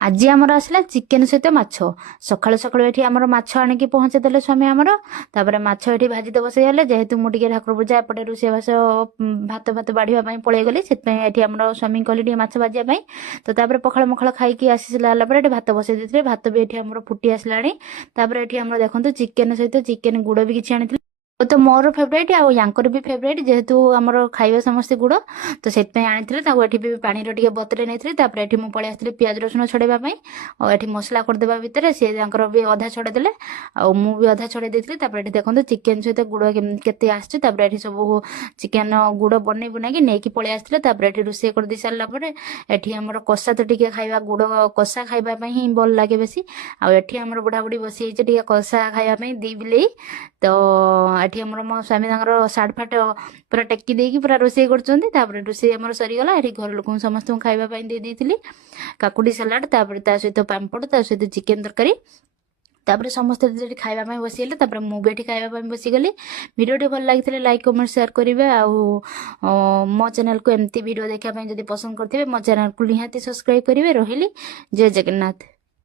ଆଜି ଆମର ଆସିଲା ଚିକେନ ସହିତ ମାଛ। ସକାଳୁ ସକାଳୁ ଏଠି ଆମର ମାଛ ଆଣିକି ପହଞ୍ଚେଇ ଦେଲେ ସ୍ୱାମୀ ଆମର। ତାପରେ ମାଛ ଏଠି ଭାଜି ତ ବସେଇଗଲେ, ଯେହେତୁ ମୁଁ ଟିକେ ଠାକୁର ପୂଜା ଏପଟେ ରୋଷେଇବାସ ଭାତ ଭାତ ବାଢିବା ପାଇଁ ପଳେଇ ଗଲି, ସେଥିପାଇଁ ଏଠି ଆମର ସ୍ୱାମୀ କହିଲେ ଟିକେ ମାଛ ଭାଜିବା ପାଇଁ। ତ ତାପରେ ପଖାଳ ମଖାଳ ଖାଇକି ଆସିଲା ପରେ ଏଠି ଭାତ ବସେଇ ଦେଇଥିଲେ, ଭାତ ବି ଏଠି ଆମର ଫୁଟି ଆସିଲାଣି। ତାପରେ ଏଠି ଆମର ଦେଖନ୍ତୁ ଚିକେନ ସହିତ ଚିକେନ ଗୁଡ ବି କିଛି ଆଣିଥିଲେ। ତ ମୋର ଫେଭରାଇଟ୍ ଆଉ ୟାଙ୍କର ବି ଫେଭରାଇଟ୍, ଯେହେତୁ ଆମର ଖାଇବା ସମସ୍ତେ ଗୁଡ଼, ତ ସେଥିପାଇଁ ଆଣିଥିଲେ। ତାକୁ ଏଠି ବି ପାଣିରେ ଟିକେ ବତୁରେଇ ନେଇଥିଲି। ତାପରେ ଏଠି ମୁଁ ପଳେଇ ଆସିଥିଲି ପିଆଜ ରସୁଣ ଛଡ଼େଇବା ପାଇଁ। ଆଉ ଏଠି ମସଲା କରିଦେବା ଭିତରେ ସିଏ ତାଙ୍କର ବି ଅଧା ଛଡ଼େଇ ଦେଲେ, ଆଉ ମୁଁ ବି ଅଧା ଛଡ଼େଇ ଦେଇଥିଲି। ତାପରେ ଏଠି ଦେଖନ୍ତୁ ଚିକେନ ସହିତ ଗୁଡ଼ କେତେ ଆସିଛି। ତାପରେ ଏଠି ସବୁ ଚିକେନ ଗୁଡ଼ ବନେଇ ବୁନେଇକି ନେଇକି ପଳେଇ ଆସିଥିଲେ। ତାପରେ ଏଠି ରୋଷେଇ କରିଦେଇ ସାରିଲା ପରେ ଏଠି ଆମର କଷା ତ ଟିକେ ଖାଇବା, ଗୁଡ଼ କଷା ଖାଇବା ପାଇଁ ହିଁ ଭଲ ଲାଗେ ବେଶୀ। ଆଉ ଏଠି ଆମର ବୁଢ଼ାବୁଢ଼ୀ ବସିଯାଇଛି ଟିକେ କଷା ଖାଇବା ପାଇଁ ଦି ବିଲେଇ। ତ ଏଠି ଆମର ମୋ ସ୍ୱାମୀ ତାଙ୍କର ସାର୍ଟ ଫାଟ ପୁରା ଟେକି ଦେଇକି ପୁରା ରୋଷେଇ କରୁଛନ୍ତି। ତାପରେ ରୋଷେଇ ଆମର ସରିଗଲା। ଏଠି ଘର ଲୋକଙ୍କୁ ସମସ୍ତଙ୍କୁ ଖାଇବା ପାଇଁ ଦେଇ ଦେଇଥିଲି। କାକୁଡି ସାଲାଡ, ତାପରେ ତା ସହିତ ପାମ୍ପଡ଼, ତା ସହିତ ଚିକେନ ତରକାରୀ। ତାପରେ ସମସ୍ତେ ସେଠି ଖାଇବା ପାଇଁ ବସିଗଲେ। ତାପରେ ମୁଁ ବି ଏଠି ଖାଇବା ପାଇଁ ବସିଗଲି। ଭିଡ଼ିଓଟି ଭଲ ଲାଗିଥିଲେ ଲାଇକ୍ କମେଣ୍ଟ ସେୟାର କରିବେ। ଆଉ ମୋ ଚ୍ୟାନେଲକୁ ଏମିତି ଭିଡ଼ିଓ ଦେଖିବା ପାଇଁ ଯଦି ପସନ୍ଦ କରିଥିବେ ମୋ ଚ୍ୟାନେଲକୁ ନିହାତି ସବସ୍କ୍ରାଇବ କରିବେ। ରହିଲି, ଜୟ ଜଗନ୍ନାଥ।